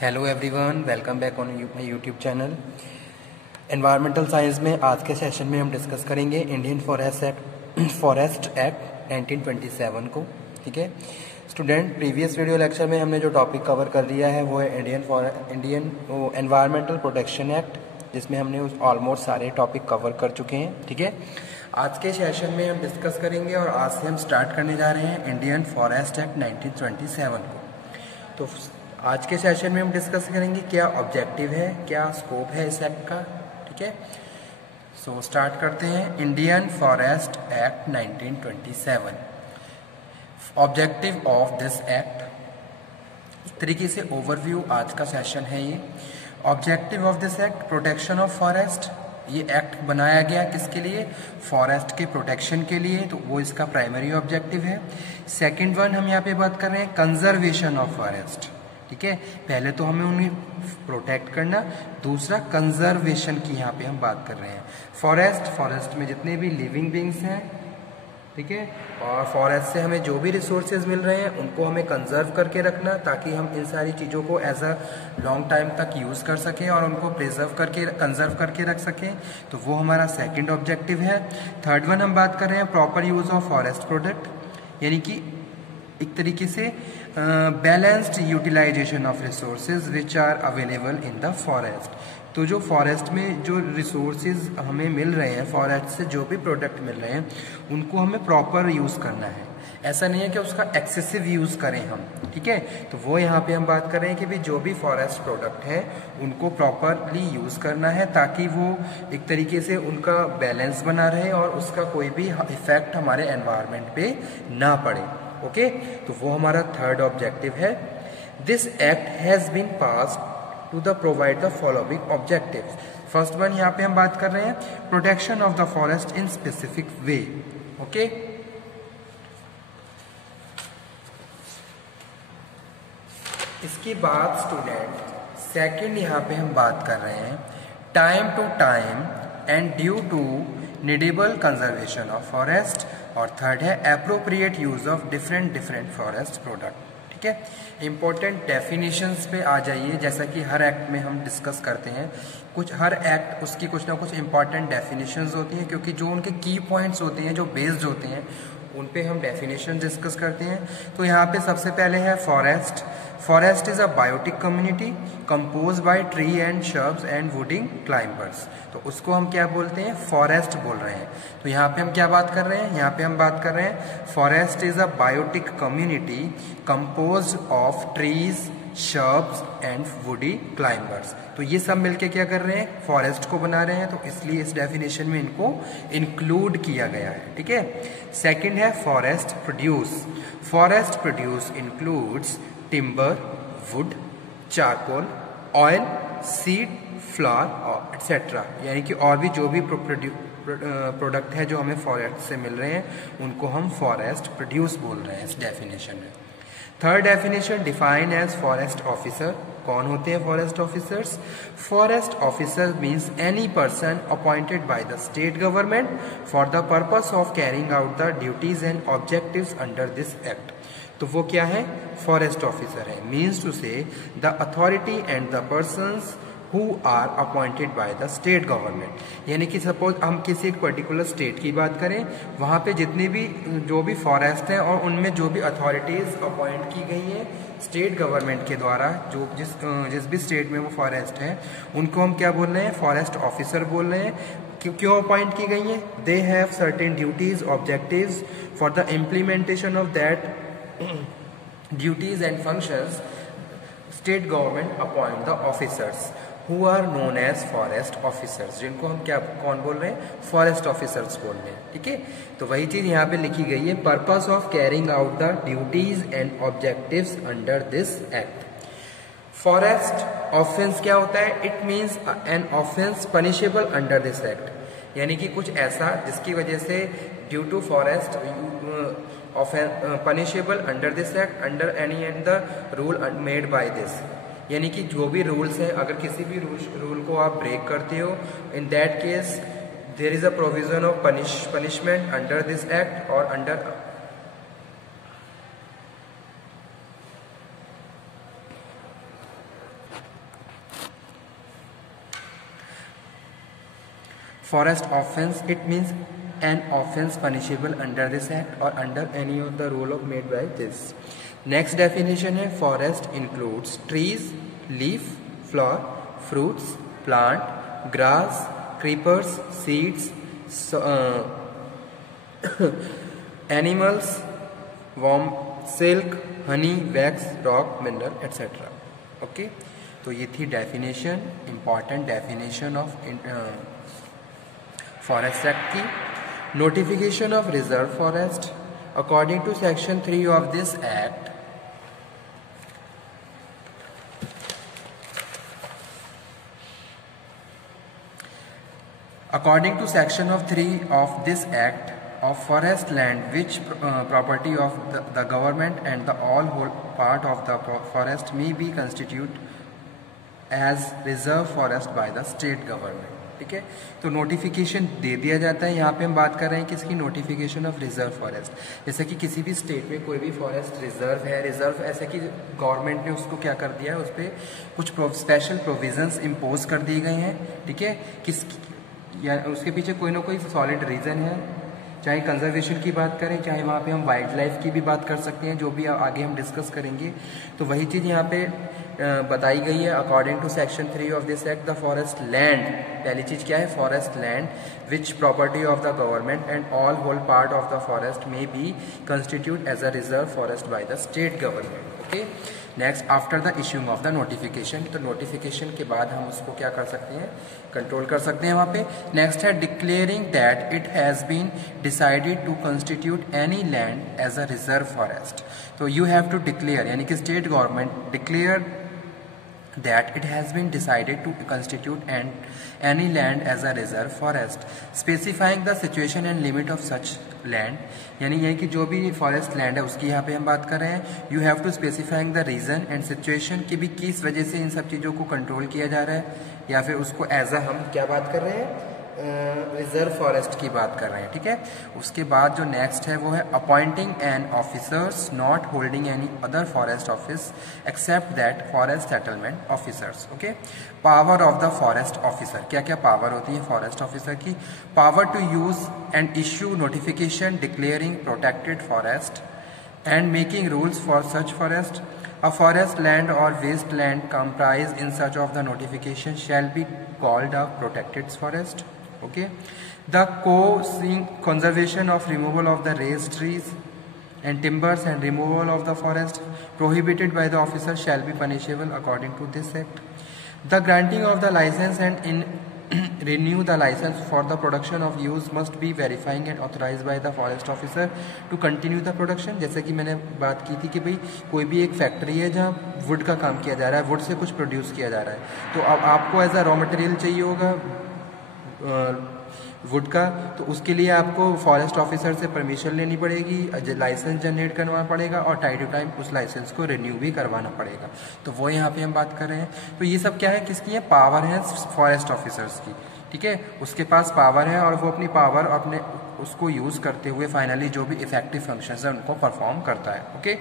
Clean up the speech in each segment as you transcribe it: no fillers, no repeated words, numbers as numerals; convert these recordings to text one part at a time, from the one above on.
Hello everyone, welcome back on my YouTube channel. Environmental science में आज के session में हम डिस्कस करेंगे इंडियन फॉरेस्ट एक्ट 1927 को। ठीक है स्टूडेंट, प्रीवियस वीडियो लेक्चर में हमने जो टॉपिक कवर कर लिया है वो है इंडियन एनवायरमेंटल प्रोटेक्शन एक्ट, जिसमें हमने ऑलमोस्ट सारे टॉपिक कवर कर चुके हैं। ठीक है, आज के सेशन में हम डिस्कस करेंगे और आज से हम स्टार्ट करने जा रहे हैं इंडियन फॉरेस्ट एक्ट 1927 को। तो आज के सेशन में हम डिस्कस करेंगे क्या ऑब्जेक्टिव है, क्या स्कोप है इस एक्ट का। ठीक है, सो स्टार्ट करते हैं। Indian forest act 1927, objective of this act. एक तरीके से ओवरव्यू आज का सेशन है ये। Objective of this act, protection of forest. ये एक्ट बनाया गया किसके लिए? फॉरेस्ट के प्रोटेक्शन के लिए, तो वो इसका प्राइमरी ऑब्जेक्टिव है। सेकंड वन हम यहाँ पे बात कर रहे हैं कंजर्वेशन ऑफ फॉरेस्ट। ठीक है, पहले तो हमें उन्हें प्रोटेक्ट करना, दूसरा कंजर्वेशन की यहाँ पे हम बात कर रहे हैं। फॉरेस्ट में जितने भी लिविंग बींग्स हैं, ठीक है, और फॉरेस्ट से हमें जो भी रिसोर्सेज मिल रहे हैं उनको हमें कंजर्व करके रखना, ताकि हम इन सारी चीज़ों को एज अ लॉन्ग टाइम तक यूज़ कर सकें और उनको प्रिजर्व करके कंजर्व करके रख सकें। तो वो हमारा सेकंड ऑब्जेक्टिव है। थर्ड वन हम बात कर रहे हैं proper use of forest product, यानी कि एक तरीके से balanced utilization of resources which are available in the forest. तो जो फॉरेस्ट में जो रिसोर्सेज हमें मिल रहे हैं, फॉरेस्ट से जो भी प्रोडक्ट मिल रहे हैं, उनको हमें प्रॉपर यूज़ करना है। ऐसा नहीं है कि उसका एक्सेसिव यूज़ करें हम। ठीक है, तो वो यहाँ पे हम बात कर रहे हैं कि भाई जो भी फॉरेस्ट प्रोडक्ट है उनको प्रॉपरली यूज़ करना है, ताकि वो एक तरीके से उनका बैलेंस बना रहे और उसका कोई भी इफेक्ट हमारे एनवायरनमेंट पे ना पड़े। ओके, तो वो हमारा थर्ड ऑब्जेक्टिव है। This act has been passed to the provide the following objectives. First one यहाँ पे हम बात कर रहे हैं protection of the forest in specific way. Okay, इसके बाद स्टूडेंट सेकंड यहाँ पे हम बात कर रहे हैं time to time and due to needable conservation of forest, और थर्ड है appropriate use of different forest product. ठीक है, इंपॉर्टेंट डेफिनेशंस पे आ जाइए। जैसा कि हर एक्ट में हम डिस्कस करते हैं, हर एक्ट उसकी कुछ ना कुछ इंपॉर्टेंट डेफिनेशंस होती हैं, क्योंकि जो उनके की पॉइंट्स होते हैं, जो बेस्ड होते हैं, उन पे हम डेफिनेशन डिस्कस करते हैं। तो यहाँ पे सबसे पहले है forest. Forest is a biotic community compose by tree and shrubs and वुडिंग क्लाइंबर्स। तो उसको हम क्या बोलते हैं? फॉरेस्ट बोल रहे हैं। तो यहाँ पे हम क्या बात कर रहे हैं? यहाँ पे हम बात कर रहे हैं forest is a biotic community compose of trees, shrubs and woody climbers. तो ये सब मिलके क्या कर रहे हैं? फॉरेस्ट को बना रहे हैं। तो इसलिए इस डेफिनेशन में इनको इंक्लूड किया गया है। ठीक है, सेकंड है forest produce. Forest produce includes timber, would, charcoal, oil, seed, flower etcetera, यानी कि और भी जो भी प्रोडक्ट है जो हमें फॉरेस्ट से मिल रहे हैं उनको हम फॉरेस्ट प्रोड्यूस बोल रहे हैं इस डेफिनेशन में। Third definition define as forest officer. कौन होते हैं forest officers? Forest officer means any person appointed by the state government for the purpose of carrying out the duties and objectives under this act. तो वो क्या है? Forest officer है। Means to say the authority and the persons who are appointed by the state government. यानी कि suppose हम किसी एक पर्टिकुलर स्टेट की बात करें, वहाँ पे जितने भी जो भी फॉरेस्ट हैं और उनमें जो भी अथॉरिटीज़ अपॉइंट की गई हैं स्टेट गवर्नमेंट के द्वारा, जो जिस भी स्टेट में वो फॉरेस्ट है, उनको हम क्या बोल रहे हैं? फॉरेस्ट ऑफिसर बोल रहे हैं। क्यों अपॉइंट की गई हैं? They have certain duties, objectives for the implementation of that duties and functions. State government appoint the officers who are known as forest officers, जिनको हम क्या कौन बोल रहे हैं? फॉरेस्ट ऑफिसर्स बोल रहे हैं। ठीक है, तो वही चीज यहाँ पे लिखी गई है, purpose of carrying out the duties and objectives under this act. Forest offence क्या होता है? It means an offence punishable under this act, यानी कि कुछ ऐसा जिसकी वजह से due to forest punishable under this act under any and the rule made by this. यानी कि जो भी रूल्स हैं, अगर किसी भी रूल को आप ब्रेक करते हो, in that case there is a provision of punishment under this act और under Forest offense, it means an offense punishable under this act or under any of the rule of made by this. Next definition है forest includes trees, leaf, flower, fruits, plant, grass, creepers, seeds, animals, worm, silk, honey, wax, rock, mineral, etc. Okay, तो ये थी definition, important definition of forest act की. Notification of reserve forest according to section 3 of this act. According to section of 3 of this act of forest land, which property of the government and the all whole part of the forest may be constituted as reserve forest by the state government. ठीक है, तो notification दे दिया जाता है. यहाँ पे हम बात कर रहे हैं किसकी, नोटिफिकेशन ऑफ रिजर्व फॉरेस्ट. जैसे कि किसी भी स्टेट में कोई भी फॉरेस्ट रिजर्व है, रिजर्व ऐसे कि गवर्नमेंट ने उसको क्या कर दिया है, उस पर कुछ स्पेशल प्रोविजंस इम्पोज कर दिए गए हैं. ठीक है, या उसके पीछे कोई ना कोई सॉलिड रीज़न है. चाहे कंजर्वेशन की बात करें, चाहे वहाँ पे हम वाइल्ड लाइफ की भी बात कर सकते हैं, जो भी आगे हम डिस्कस करेंगे. तो वही चीज़ यहाँ पे बताई गई है. According to section 3 of this act, the forest land, पहली चीज़ क्या है, forest land which property of the government and all whole part of the forest में be constitute as a reserve forest by the state government. Okay, next after the issuing of the notification, तो notification के बाद हम उसको क्या कर सकते हैं, कंट्रोल कर सकते हैं वहाँ पे. नेक्स्ट है declaring that it has been decided to constitute any land as a reserve forest. तो यू हैव टू डिक्लेयर, यानी कि state government declare that it has been decided to constitute any land as a reserve forest, specifying the situation and limit of such land. यानी ये कि जो भी forest land है उसकी यहाँ पे हम बात कर रहे हैं. You have to specifying the reason and situation कि भी किस वजह से इन सब चीज़ों को कंट्रोल किया जा रहा है, या फिर उसको एज अ हम क्या बात कर रहे हैं, रिजर्व फॉरेस्ट की बात कर रहे हैं. ठीक है, उसके बाद जो नेक्स्ट है वो है appointing an officers not holding any other forest office except that forest settlement officers. Okay, power of the forest officer, क्या क्या पावर होती है फॉरेस्ट ऑफिसर की. Power to use and issue notification declaring protected forest and making rules for such forest. A forest land or waste land comprised in such of the notification shall be called a protected forest. Okay, the conservation of removal of the raised trees and timbers and removal of the forest prohibited by the officer shall be punishable according to this act. The granting of the license and renew the license for the production of use must be verifying and authorized by the forest officer to continue the production. जैसे कि मैंने बात की थी कि भाई कोई भी एक फैक्ट्री है जहाँ वुड का काम किया जा रहा है, वुड से कुछ प्रोड्यूस किया जा रहा है, तो अब आपको एज अ रॉ मटेरियल चाहिए होगा वुड का, तो उसके लिए आपको फॉरेस्ट ऑफिसर से परमिशन लेनी पड़ेगी, लाइसेंस जनरेट करवाना पड़ेगा और टाइम टू टाइम उस लाइसेंस को रिन्यू भी करवाना पड़ेगा. तो वो यहाँ पे हम बात कर रहे हैं. तो ये सब क्या है, किसकी है, पावर है फॉरेस्ट ऑफिसर्स की. ठीक है, उसके पास पावर है और वो अपनी पावर अपने उसको यूज़ करते हुए फाइनली जो भी इफेक्टिव फंक्शंस है उनको परफॉर्म करता है. Okay,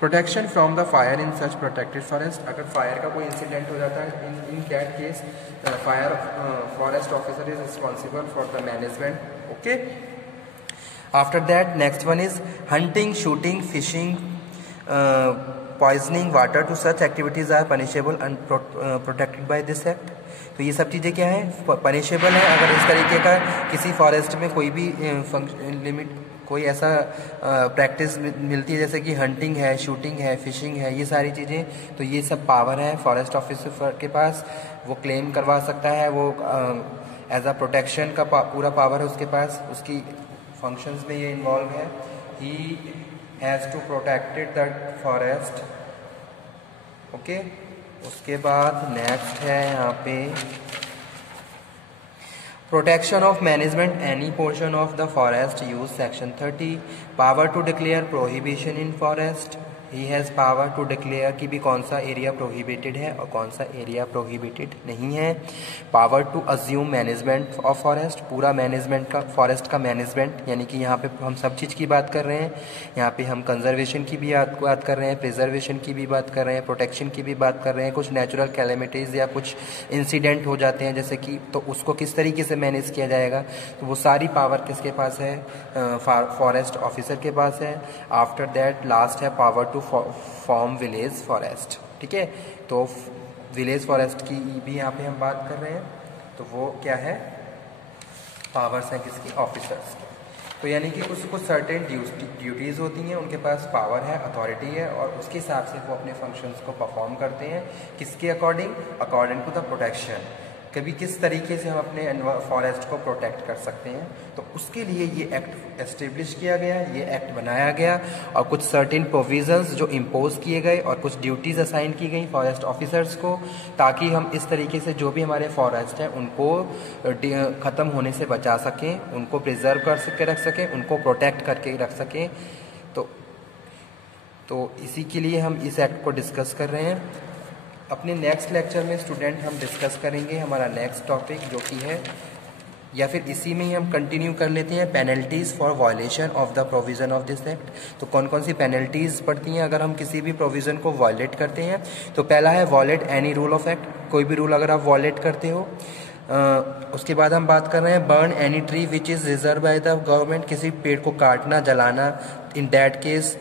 protection from the fire in such protected forest. अगर फायर का कोई इंसिडेंट हो जाता है, in that case fire forest officer is responsible for the management. Okay, after that next one is hunting, shooting, fishing, poisoning water to such activities are punishable and protected by this act. तो ये सब चीज़ें क्या है, punishable है. अगर इस तरीके का किसी फॉरेस्ट में कोई भी लिमिट कोई ऐसा प्रैक्टिस मिलती है, जैसे कि हंटिंग है, शूटिंग है, फिशिंग है, ये सारी चीज़ें, तो ये सब पावर है फॉरेस्ट ऑफिसर के पास. वो क्लेम करवा सकता है, वो एज अ प्रोटेक्शन का पूरा पावर है उसके पास, उसकी फंक्शंस में ये इन्वॉल्व है. He has to protected the forest. Okay, उसके बाद नेक्स्ट है यहाँ पे protection of management any portion of the forest use section 30. Power to declare prohibition in forest. He has power to declare कि भी कौन सा एरिया प्रोहिबिटेड है और कौन सा एरिया प्रोहिबिटेड नहीं है। Power to assume management of forest, पूरा मैनेजमेंट का, फॉरेस्ट का मैनेजमेंट, यानी कि यहाँ पे हम सब चीज़ की बात कर रहे हैं। यहाँ पे हम कंजर्वेशन की भी बात कर रहे हैं, प्रिजर्वेशन की भी बात कर रहे हैं, प्रोटेक्शन की भी बात कर रहे हैं। कुछ नेचुरल कैलेमिटीज़ या कुछ इंसिडेंट हो जाते हैं जैसे कि, तो उसको किस तरीके से मैनेज किया जाएगा, तो वो सारी पावर किसके पास है, फॉरेस्ट ऑफिसर के पास है। आफ्टर दैट लास्ट है power to form village forest, ठीक है। तो विलेज फॉरेस्ट की भी यहाँ पे हम बात कर रहे हैं, तो वो क्या है, पावर्स हैं किसकी, ऑफिसर्स की। तो यानी कि कुछ सर्टेन ड्यूटीज़ होती हैं, उनके पास पावर है, अथॉरिटी है, और उसके हिसाब से वो अपने फंक्शंस को परफॉर्म करते हैं। किसके according, according to the protection, कभी किस तरीके से हम अपने फॉरेस्ट को प्रोटेक्ट कर सकते हैं। तो उसके लिए ये एक्ट एस्टेब्लिश किया गया, ये एक्ट बनाया गया, और कुछ सर्टेन प्रोविजंस जो इम्पोज किए गए और कुछ ड्यूटीज़ असाइन की गई फॉरेस्ट ऑफिसर्स को, ताकि हम इस तरीके से जो भी हमारे फॉरेस्ट हैं उनको ख़त्म होने से बचा सकें, उनको प्रिजर्व कर सके रख सकें, उनको प्रोटेक्ट करके रख सकें। तो इसी के लिए हम इस एक्ट को डिस्कस कर रहे हैं। अपने नेक्स्ट लेक्चर में स्टूडेंट हम डिस्कस करेंगे हमारा नेक्स्ट टॉपिक, जो कि है, या फिर इसी में ही हम कंटिन्यू कर लेते हैं, penalties for violation of the provision of this act. तो कौन कौन सी पेनल्टीज़ पड़ती हैं अगर हम किसी भी प्रोविज़न को वायलेट करते हैं। तो पहला है wallet any rule of act, कोई भी रूल अगर आप वॉलेट करते हो। उसके बाद हम बात कर रहे हैं burn any tree which is reserve by the government, किसी पेड़ को काटना, जलाना, इन that case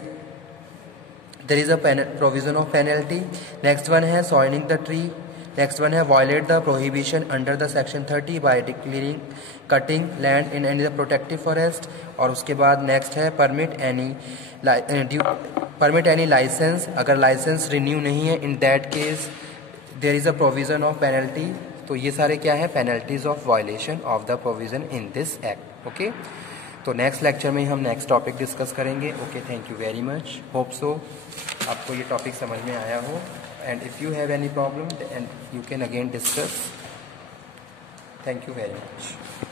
there is a provision of penalty. Next one है soiling the tree. Next one है violate the prohibition under the section 30 by declaring cutting land in any protective forest. और उसके बाद next है permit any license, अगर license renew नहीं है, in that case there is a provision of penalty. तो ये सारे क्या है, penalties of violation of the provision in this act. Okay? तो नेक्स्ट लेक्चर में हम नेक्स्ट टॉपिक डिस्कस करेंगे। Okay, thank you very much. Hope so आपको ये टॉपिक समझ में आया हो, and if you have any problem and you can again discuss. Thank you very much.